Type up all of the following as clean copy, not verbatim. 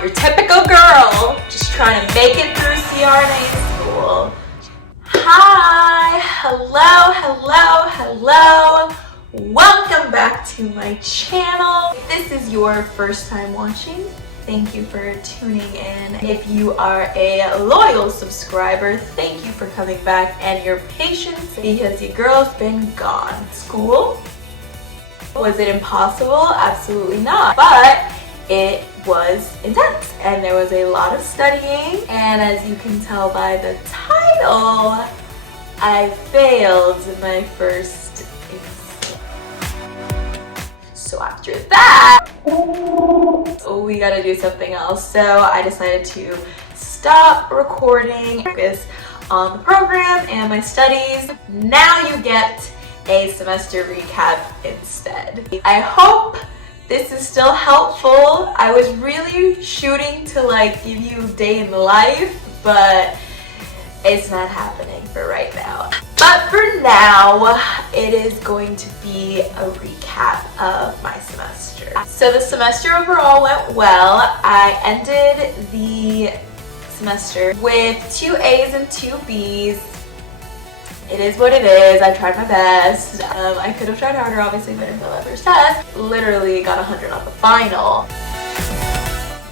Your typical girl, just trying to make it through CRNA school. Hi, hello. Welcome back to my channel. If this is your first time watching, thank you for tuning in. If you are a loyal subscriber, thank you for coming back and your patience because your girl's been gone. School? Was it impossible? Absolutely not. But it was intense and there was a lot of studying, and as you can tell by the title, I failed my first exam. So after that, we gotta do something else. So I decided to stop recording, focus on the program and my studies. Now you get a semester recap instead. I hope this is still helpful. I was really shooting to give you day in the life, but it's not happening for right now. But for now, it is going to be a recap of my semester. So the semester overall went well. I ended the semester with 2 A's and 2 B's. It is what it is. I tried my best. I could have tried harder, obviously, but I didn't fail that first test. Literally got 100 on the final.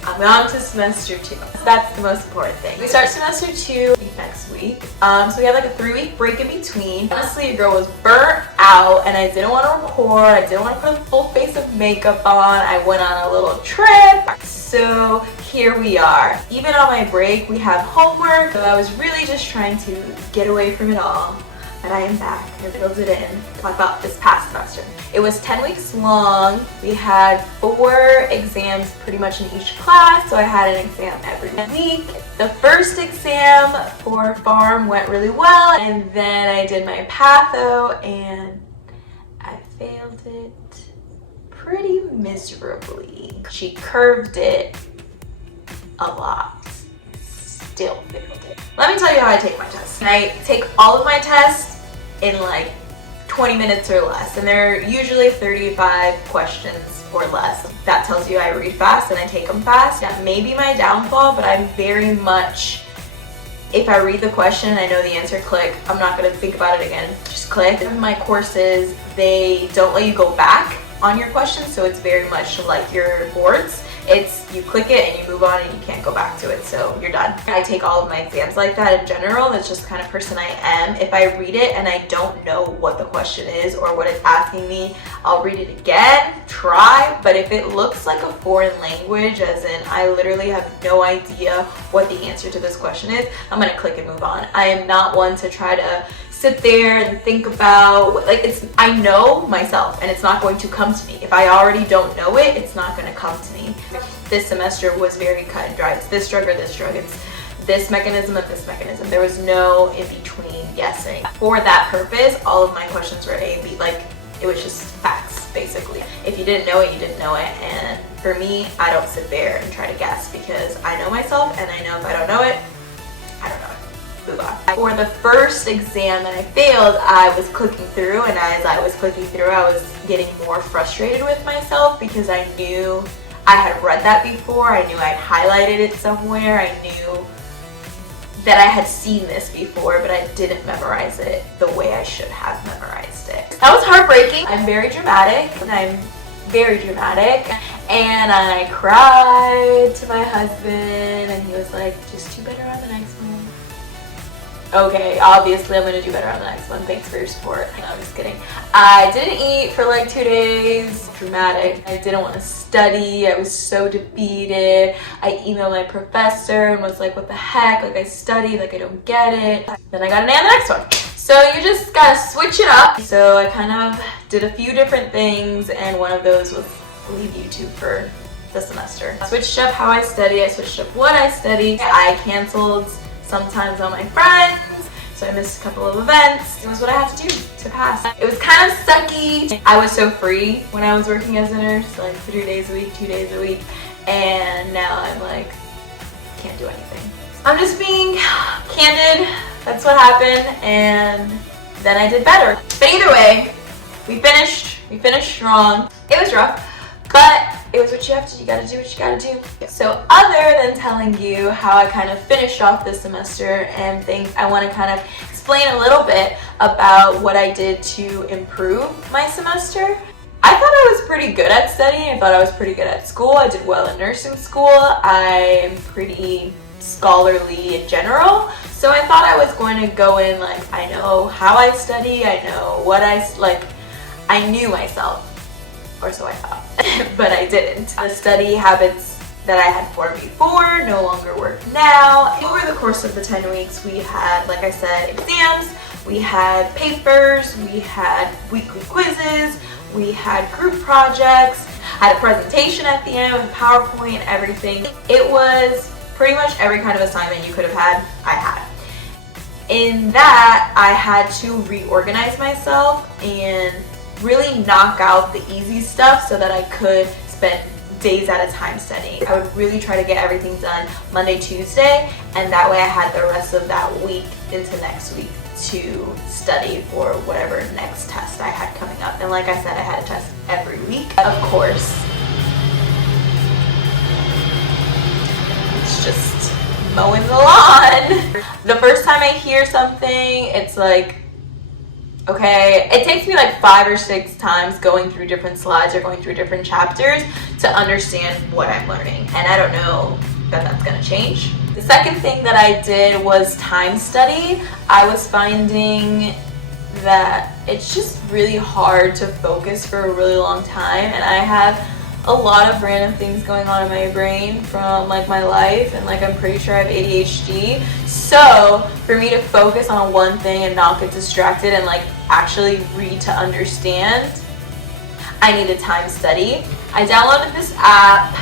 I'm on to semester 2. That's the most important thing. We start semester 2 next week. So we have a 3-week break in between. Honestly, your girl was burnt out and I didn't want to record. I didn't want to put a full face of makeup on. I went on a little trip. So here we are. Even on my break, we have homework. So I was really just trying to get away from it all. But I am back. I filled it in. Talk about this past semester. It was 10 weeks long. We had 4 exams pretty much in each class, so I had an exam every week. The first exam for pharm went really well, and then I did my patho and I failed it pretty miserably. She curved it a lot. Still failed it. Let me tell you how I take my tests. I take all of my tests in 20 minutes or less, and they're usually 35 questions or less. That tells you I read fast and I take them fast. That may be my downfall, but I'm very much, if I read the question and I know the answer, click. I'm not gonna think about it again, just click. In my courses, they don't let you go back on your questions, so it's very much like your boards. It's you click it and you move on and you can't go back to it, so you're done. I take all of my exams like that in general. That's just the kind of person I am. If I read it and I don't know what the question is or what it's asking me, I'll read it again, try, but if it looks like a foreign language, as in I literally have no idea what the answer to this question is, I'm gonna click and move on. I am not one to try to sit there and think about, I know myself and it's not going to come to me. If I already don't know it, it's not going to come to me. This semester was very cut and dry. It's this drug or this drug. It's this mechanism or this mechanism. There was no in between guessing. For that purpose, all of my questions were A, B, it was just facts, basically. If you didn't know it, you didn't know it. And for me, I don't sit there and try to guess because I know myself and I know if I don't know it, I don't know it. Move on. For the first exam that I failed, I was clicking through, and as I was clicking through, I was getting more frustrated with myself because I knew I had read that before. I knew I'd highlighted it somewhere. I knew that I had seen this before, but I didn't memorize it the way I should have memorized it. That was heartbreaking. I'm very dramatic, and I cried to my husband, and he was like, just do better on the next one. Okay, obviously I'm gonna do better on the next one. Thanks for your support. No, I'm just kidding. I didn't eat for 2 days. Dramatic. I didn't want to study. I was so defeated. I emailed my professor and was like, what the heck? I studied, I don't get it. Then I got an A on the next one. So you just gotta switch it up. So I kind of did a few different things, and one of those was leave YouTube for the semester. I switched up how I study. I switched up what I study. I canceled sometimes on my friends, so I missed a couple of events. It was what I had to do to pass. It was kind of sucky. I was so free when I was working as a nurse, 3 days a week, 2 days a week, and now I'm can't do anything. I'm just being candid. That's what happened, and then I did better. But either way, we finished strong. It was rough, but it was what you have to, you gotta do what you gotta do. So other than telling you how I kind of finished off this semester and things, I want to kind of explain a little bit about what I did to improve my semester. I thought I was pretty good at studying. I thought I was pretty good at school. I did well in nursing school. I am pretty scholarly in general. So I thought I was going to go in like, I know how I study, I know what I knew myself, or so I thought, but I didn't. The study habits that I had formed before no longer work now. Over the course of the 10 weeks, we had, like I said, exams, we had papers, we had weekly quizzes, we had group projects, had a presentation at the end with PowerPoint, everything. It was pretty much every kind of assignment you could have had, I had. In that, I had to reorganize myself and really knock out the easy stuff so that I could spend days at a time studying. I would really try to get everything done Monday, Tuesday, and that way I had the rest of that week into next week to study for whatever next test I had coming up. And like I said, I had a test every week. Of course, it's just mowing the lawn. The first time I hear something, it's like, okay, it takes me like 5 or 6 times going through different slides or going through different chapters to understand what I'm learning. And I don't know that that's gonna change. The second thing that I did was time study. I was finding that it's just really hard to focus for a really long time, and I have a lot of random things going on in my brain from like my life, and like I'm pretty sure I have ADHD. So for me to focus on one thing and not get distracted and like actually read to understand, I needed time study. I downloaded this app,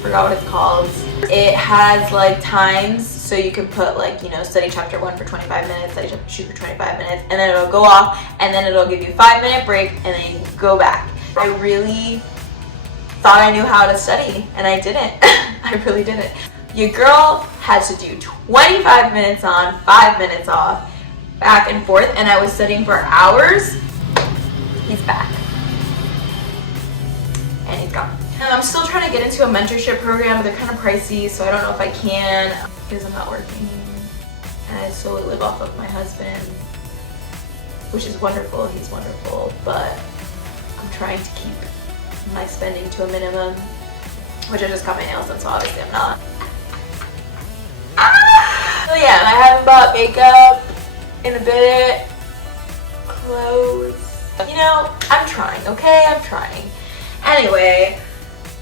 forgot what it's called. It has like times, so you can put like, you know, study chapter 1 for 25 minutes, study chapter 2 for 25 minutes, and then it'll go off, and then it'll give you a 5-minute break, and then you can go back. I really thought I knew how to study, and I didn't. I really didn't. Your girl had to do 25 minutes on, 5 minutes off, back and forth, and I was studying for hours. He's back. And he's gone. And I'm still trying to get into a mentorship program, but they're kind of pricey, so I don't know if I can because I'm not working. And I solely live off of my husband, which is wonderful. He's wonderful, but I'm trying to keep my spending to a minimum, which I just got my nails done, so obviously I'm not. So yeah, and I haven't bought makeup in a bit, clothes. You know, I'm trying, okay? I'm trying. Anyway,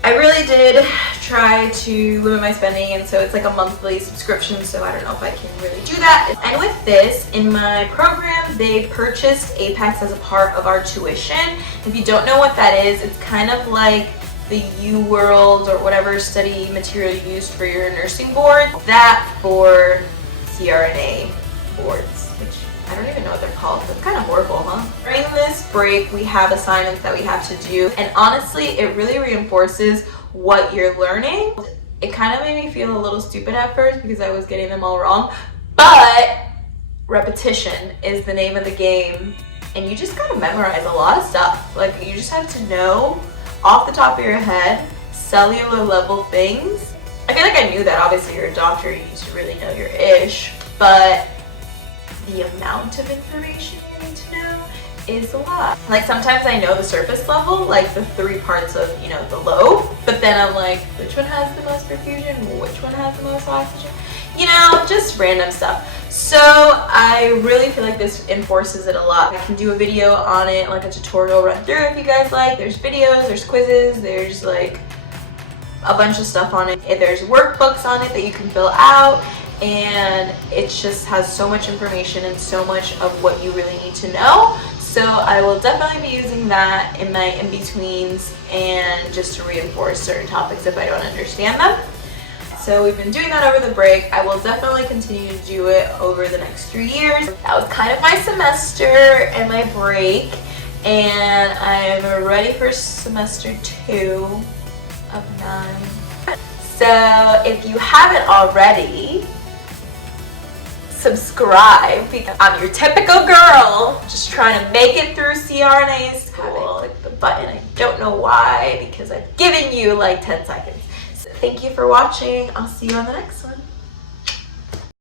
I really did try to limit my spending, and so it's like a monthly subscription, so I don't know if I can really do that. And with this, in my program, they purchased Apex as a part of our tuition. If you don't know what that is, it's kind of like the UWorld or whatever study material you used for your nursing board. That for CRNA boards, which I don't even know what they're called. That's kind of horrible, huh? During this break, we have assignments that we have to do, and honestly, it really reinforces what you're learning. It kind of made me feel a little stupid at first because I was getting them all wrong, but repetition is the name of the game, and you just gotta memorize a lot of stuff. Like, you just have to know off the top of your head cellular level things. I feel like I knew that. Obviously, you're a doctor, you need to really know your ish, but the amount of information you need to know is a lot. Like, sometimes I know the surface level, like the 3 parts of, you know, the lobe, but then I'm like, which one has the most perfusion? Which one has the most oxygen? You know, just random stuff. So I really feel like this enforces it a lot. I can do a video on it, like a tutorial run through if you guys like. There's videos, there's quizzes, there's like a bunch of stuff on it. There's workbooks on it that you can fill out, and it just has so much information and so much of what you really need to know. So I will definitely be using that in my in-betweens and just to reinforce certain topics if I don't understand them. So we've been doing that over the break. I will definitely continue to do it over the next 3 years. That was kind of my semester and my break, and I'm ready for semester 2 of 9. So if you haven't already, subscribe, because I'm your typical girl just trying to make it through CRNA school. Click the button. don't know why, because I've given you like 10 seconds. So thank you for watching. I'll see you on the next one.